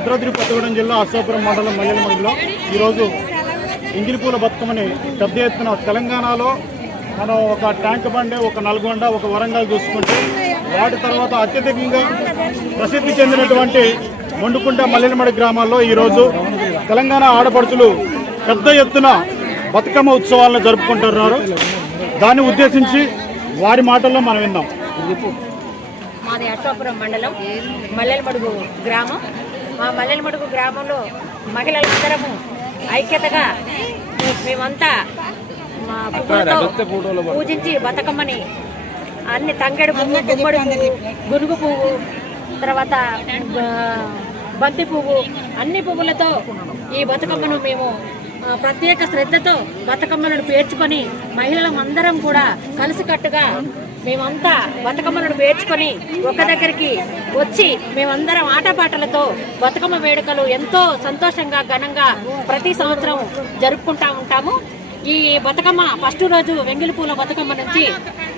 భద్రాద్రి కొత్తగూడెం జిల్లా అశ్వాపురం మండలం మల్లెలమడుగులో ఈరోజు ఎంగిలిపూల బతుకమ్మని పెద్ద ఎత్తున తెలంగాణలో మనం ఒక ట్యాంక్ బండి, ఒక నల్గొండ, ఒక వరంగల్ చూసుకుంటే వాటి తర్వాత అత్యధికంగా ప్రసిద్ధి చెందినటువంటి మొండుకుంట మల్లెలమడి గ్రామాల్లో ఈరోజు తెలంగాణ ఆడపడుచులు పెద్ద ఎత్తున బతుకమ్మ ఉత్సవాలను జరుపుకుంటున్నారు. దాన్ని ఉద్దేశించి వారి మాటల్లో మనం విందాం. మాది అశ్వాపురం మండలం మల్లెలమడుగు గ్రామం. మా మల్లెలమడుగు గ్రామంలో మహిళలందరము ఐక్యతగా మేమంతా మా పువ్వులతో పూజించి బతుకమ్మని అన్ని తంగెడు పువ్వు, గుమ్మడి పువ్వు, గునుగు పువ్వు, తర్వాత బంతి పువ్వు, అన్ని పువ్వులతో ఈ బతుకమ్మను మేము ప్రత్యేక శ్రద్ధతో బతుకమ్మలను పేర్చుకొని మహిళలందరం కూడా కలిసికట్టుగా మేమంతా బతుకమ్మలను పేర్చుకొని ఒక దగ్గరికి వచ్చి మేమందరం ఆటపాటలతో బతుకమ్మ వేడుకలు ఎంతో సంతోషంగా ఘనంగా ప్రతి సంవత్సరం జరుపుకుంటూ ఉంటాము. ఈ బతుకమ్మ ఫస్ట్ రోజు వెంగిలిపూల బతుకమ్మ నుంచి